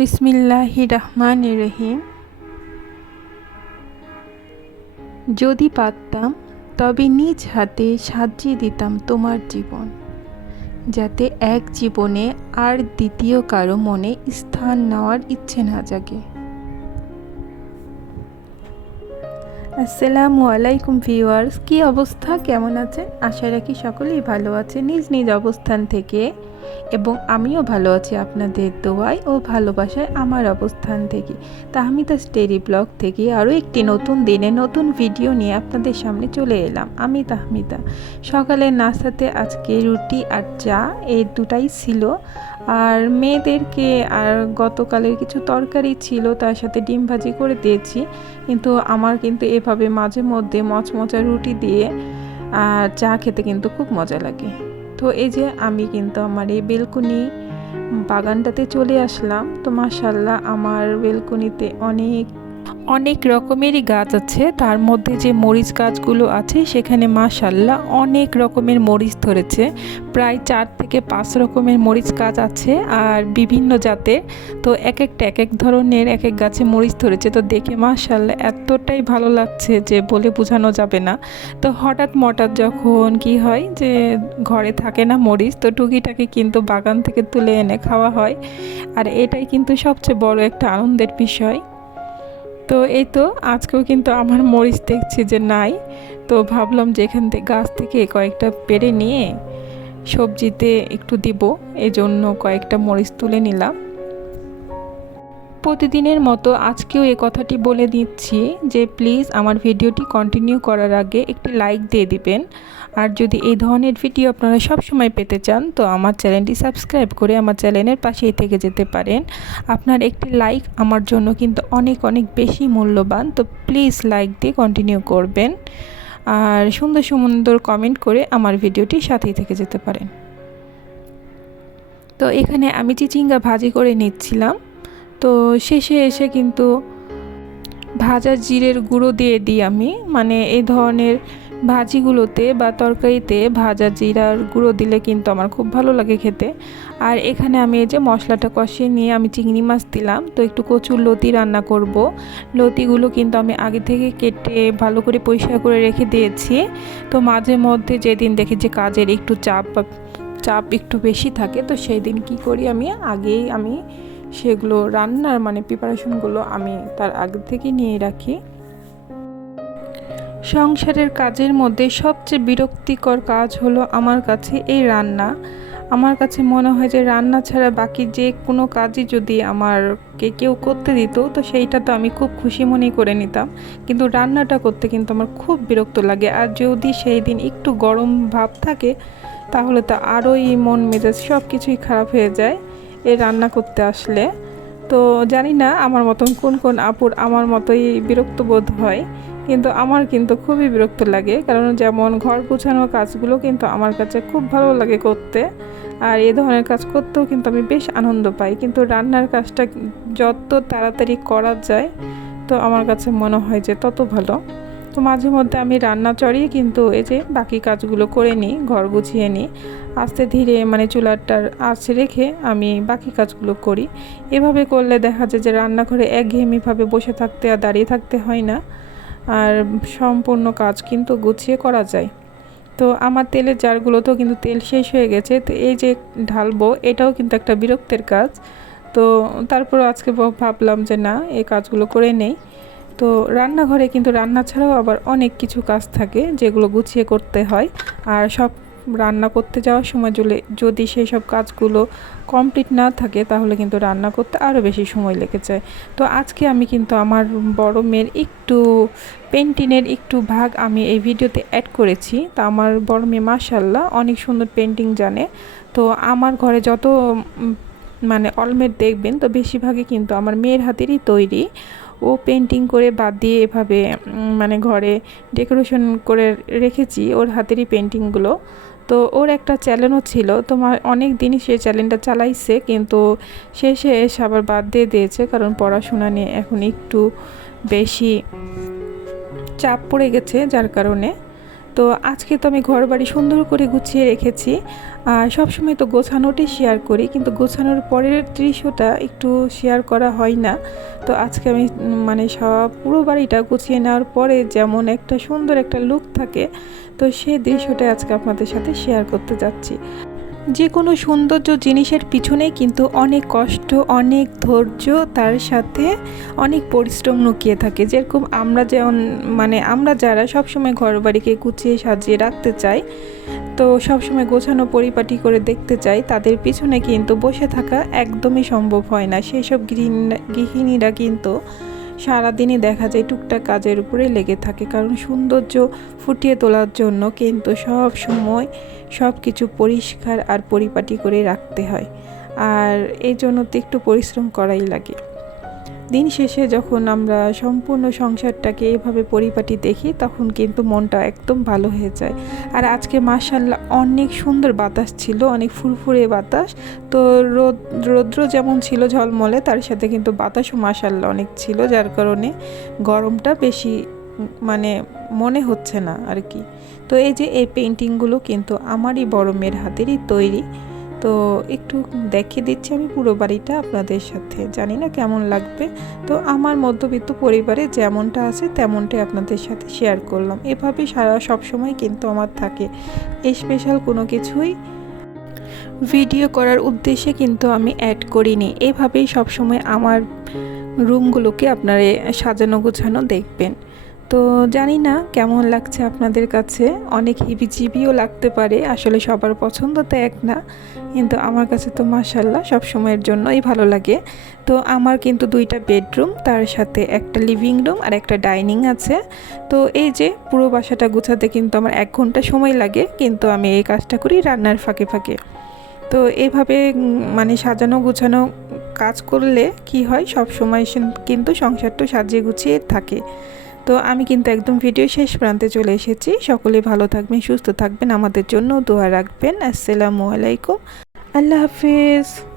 বিসমিল্লাহির রহমানির রহিম। যদি পারতাম তবে নিজ হাতে সাজিয়ে দিতাম তোমার জীবন, যাতে এক জীবনে আর দ্বিতীয় কারো মনে স্থান নেওয়ার ইচ্ছে না জাগে। আসসালামু আলাইকুম ভিউয়ার্স, কি অবস্থা, কেমন আছেন? আশা রাখি সকলেই ভালো আছে নিজ নিজ অবস্থান থেকে, এবং আমিও ভালো আছি আপনাদের দোয়ায় ও ভালোবাসায় আমার অবস্থান থেকে। তাহমিদা স্টেরি ব্লগ থেকে আরও একটি নতুন দিনে নতুন ভিডিও নিয়ে আপনাদের সামনে চলে এলাম। আমি তাহমিদা। সকালের নাস্তাতে আজকে রুটি আর চা, এই দুটাই ছিল। আর মেয়েদেরকে আর গতকালের কিছু তরকারি ছিল, তার সাথে ডিম ভাজি করে দিয়েছি। কিন্তু আমার কিন্তু এভাবে মাঝে মধ্যে মচমচা রুটি দিয়ে চা খেতে কিন্তু খুব মজা লাগে। তো এই যে আমি কিন্তু আমার এই বেলকনি বাগানটাতে চলে আসলাম। তো মাশাআল্লাহ আমার বেলকনিতে অনেক অনেক রকমেরই গাছ আছে। তার মধ্যে যে মরিচ গাছগুলো আছে সেখানে মাশাআল্লাহ অনেক রকমের মরিচ ধরেছে। প্রায় 4 থেকে 5 রকমের মরিচ গাছ আছে, আর বিভিন্ন জাতের। তো এক এক ধরনের এক এক গাছে মরিচ ধরেছে। তো দেখে মাশাআল্লাহ এতটাই ভালো লাগছে যে বলে বোঝানো যাবে না। তো হঠাৎ যখন কি হয় যে ঘরে থাকে না মরিচ, তো টুকিটাকি কিন্তু বাগান থেকে তুলে এনে খাওয়া হয়। আর এটাই কিন্তু সবচেয়ে বড় একটা আনন্দের বিষয়। তো এই তো আজকেও কিন্তু আমার মরিচ দেখছি যে নাই। তো ভাবলাম যে এখান থেকে গাছ থেকে কয়েকটা পেড়ে নিয়ে সবজিতে একটু দিব, এই জন্য কয়েকটা মরিচ তুলে নিলাম। প্রতিদিনের মতো আজকেও এই কথাটি বলে দিচ্ছি যে প্লিজ আমার ভিডিওটি কন্টিনিউ করার আগে একটি লাইক দিয়ে দিবেন। আর যদি এই ধরনের ভিডিও আপনারা সব সময় পেতে চান তো আমার চ্যানেলটি সাবস্ক্রাইব করে আমার চ্যানেলের পাশেই থেকে যেতে পারেন। আপনার একটি লাইক আমার জন্য কিন্তু অনেক অনেক বেশি মূল্যবান। তো প্লিজ লাইক দিয়ে কন্টিনিউ করবেন, আর সুন্দর সুন্দর কমেন্ট করে আমার ভিডিওটি সাথেই থেকে যেতে পারেন। তো এখানে আমি চিচিঙ্গা ভাজি করে নিচ্ছিলাম। তো শেষে এসে কিন্তু ভাজা জিরের গুঁড়ো দিয়ে দিই আমি, মানে এই ধরনের ভাজিগুলোতে বা তরকারিতে ভাজা জিরার গুঁড়ো দিলে কিন্তু আমার খুব ভালো লাগে খেতে। আর এখানে আমি এই যে মশলাটা কষিয়ে নিয়ে আমি চিংড়ি মাছ দিলাম। তো একটু কচুর লতি রান্না করব। লতিগুলো কিন্তু আমি আগে থেকে কেটে ভালো করে পরিষ্কার করে রেখে দিয়েছি। তো মাঝে মধ্যে যেদিন দেখি যে কাজের একটু চাপ একটু বেশি থাকে, তো সেই দিন কি করি আমি সেগুলো রান্নার প্রিপারেশনগুলো আমি তার আগে থেকে নিয়ে রাখি। সংসারের কাজের মধ্যে সবচেয়ে বিরক্তিকর কাজ হলো আমার কাছে এই রান্না। আমার কাছে মনে হয় যে রান্না ছাড়া বাকি যে কোনো কাজই যদি আমারকে কেউ করতে দিত তো সেইটা তো আমি খুব খুশি মনে করে নিতাম, কিন্তু রান্নাটা করতে কিন্তু আমার খুব বিরক্ত লাগে। আর যদি সেই দিন একটু গরম ভাব থাকে তাহলে তো আরোই মন মেজাজ সব কিছুই খারাপ হয়ে যায় এই রান্না করতে আসলে। তো জানি না আমার মতন কোন কোন আপুর আমার মতোই বিরক্ত বোধ হয়, কিন্তু আমার কিন্তু খুবই বিরক্ত লাগে। কারণ যেমন ঘর গোছানোর কাজগুলো কিন্তু আমার কাছে খুব ভালো লাগে করতে, আর এই ধরনের কাজ করতেও কিন্তু আমি বেশ আনন্দ পাই। কিন্তু রান্নার কাজটা যত তাড়াতাড়ি করা যায় তো আমার কাছে মনে হয় যে তত ভালো। তো মাঝে মধ্যে আমি রান্না চড়িয়ে কিন্তু এই যে বাকি কাজগুলো করে নিই, ঘর গুছিয়ে নিই আস্তে ধীরে, চুলাটার আঁচে রেখে আমি বাকি কাজগুলো করি। এভাবে করলে দেখা যায় যে রান্নাঘরে একঘেয়েমিভাবে বসে থাকতে আর দাঁড়িয়ে থাকতে হয় না, আর সম্পূর্ণ কাজ কিন্তু গুছিয়ে করা যায়। তো আমার তেলের জারগুলোতেও কিন্তু তেল শেষ হয়ে গেছে। তো এই যে ঢালবো এটাও কিন্তু একটা বিরক্তের কাজ। তো তারপর আজকে ভাবলাম যে না, এই কাজগুলো করে নেই। তো রান্নাঘরে কিন্তু রান্না ছাড়াও আবার অনেক কিছু কাজ থাকে যেগুলো গুছিয়ে করতে হয়, আর সব রান্না করতে যাওয়ার সময় যদি সেই সব কাজগুলো কমপ্লিট না থাকে তাহলে কিন্তু রান্না করতে আরও বেশি সময় লেগে যায়। তো আজকে আমি কিন্তু আমার বড় মেয়ের একটু পেন্টিংয়ের একটু ভাগ আমি এই ভিডিওতে অ্যাড করেছি। তা আমার বড় মেয়ে মাশাআল্লাহ অনেক সুন্দর পেন্টিং জানে। তো আমার ঘরে যত অলমেট দেখবেন তো বেশিরভাগই কিন্তু আমার মেয়ের হাতেরই তৈরি। ও পেন্টিং করে বাদ দিয়ে এভাবে ঘরে ডেকোরেশন করে রেখেছি ওর হাতেরই পেন্টিংগুলো। তো ওর একটা চ্যানেলও ছিল, তোমার অনেক দিনই সে চ্যানেলটা চালাইছে, কিন্তু শেষে এসে আবার বাদ দিয়ে দিয়েছে, কারণ পড়াশোনা নিয়ে এখন একটু বেশি চাপ পড়ে গেছে, যার কারণে। তো আজকে তো আমি ঘর বাড়ি সুন্দর করে গুছিয়ে রেখেছি। আর সবসময় তো গোছানোটি শেয়ার করি, কিন্তু গোছানোর পরের দৃশ্যটা একটু শেয়ার করা হয় না। তো আজকে আমি মানে সব পুরো বাড়িটা গুছিয়ে নেওয়ার পরে যেমন একটা সুন্দর একটা লুক থাকে, তো সেই দৃশ্যটা আজকে আপনাদের সাথে শেয়ার করতে যাচ্ছি। যে কোনো সৌন্দর্য জিনিসের পিছনেই কিন্তু অনেক কষ্ট, অনেক ধৈর্য, তার সাথে অনেক পরিশ্রম লুকিয়ে থাকে। যেরকম আমরা যেমন আমরা যারা সবসময় ঘর বাড়িকে গুছিয়ে সাজিয়ে রাখতে চাই, তো সবসময় গোছানো পরিপাটি করে দেখতে চাই, তাদের পিছনে কিন্তু বসে থাকা একদমই সম্ভব হয় না। সেই সব গৃহিণীরা কিন্তু সারাদিনই দেখা যায় টুকটাক কাজের উপরে লেগে থাকে, কারণ সৌন্দর্য ফুটিয়ে তোলার জন্য কিন্তু সব সময় সব কিছু পরিষ্কার আর পরিপাটি করে রাখতে হয়। আর এই জন্য তো একটু পরিশ্রম করাই লাগে। দিন শেষে যখন আমরা সম্পূর্ণ সংসারটাকে এভাবে পরিপাটি দেখি, তখন কিন্তু মনটা একদম ভালো হয়ে যায়। আর আজকে মাশাআল্লাহ অনেক সুন্দর বাতাস ছিল, অনেক ফুরফুরে বাতাস। তো রৌদ্র যেমন ছিল ঝলমলে, তার সাথে কিন্তু বাতাসও মাশাআল্লাহ অনেক ছিল, যার কারণে গরমটা বেশি মনে হচ্ছে না আর কি। তো এই যে এই পেন্টিংগুলো কিন্তু আমারই বড় মেয়ের হাতেরই তৈরি। তো একটু দেখিয়ে দিচ্ছি আমি পুরো বাড়িটা আপনাদের সাথে, জানি না কেমন লাগবে। তো আমার মধ্যবিত্ত পরিবারে যেমনটা আছে তেমনটাই আপনাদের সাথে শেয়ার করলাম। এভাবে সব সময় কিন্তু আমার থাকে, স্পেশাল কোনো কিছুই ভিডিও করার উদ্দেশ্যে কিন্তু আমি অ্যাড করিনি। এভাবেই সবসময় আমার রুমগুলোকে আপনারা সাজানো গোছানো দেখবেন। তো জানি না কেমন লাগছে আপনাদের কাছে, অনেক হিবিজিবিও লাগতে পারে, আসলে সবার পছন্দ তো এক না, কিন্তু আমার কাছে তো মাশাআল্লাহ সব সময়ের জন্যই ভালো লাগে। তো আমার কিন্তু 2টা বেডরুম, তার সাথে একটা লিভিং রুম আর একটা ডাইনিং আছে। তো এই যে পুরো বাসাটা গোছাতে কিন্তু আমার 1 ঘন্টা সময় লাগে, কিন্তু আমি এই কাজটা করি রান্নার ফাঁকে ফাঁকে। তো এইভাবে সাজানো গোছানো কাজ করলে কি হয়, সব সময় কিন্তু সংসারটা সাজিয়ে গুছিয়ে থাকে। তো আমি কিন্তু একদম ভিডিও শেষ প্রান্তে চলে এসেছি। সকলে ভালো থাকবেন, সুস্থ থাকবেন, আমাদের জন্য দোয়া রাখবেন। আসসালামু আলাইকুম, আল্লাহ হাফিজ।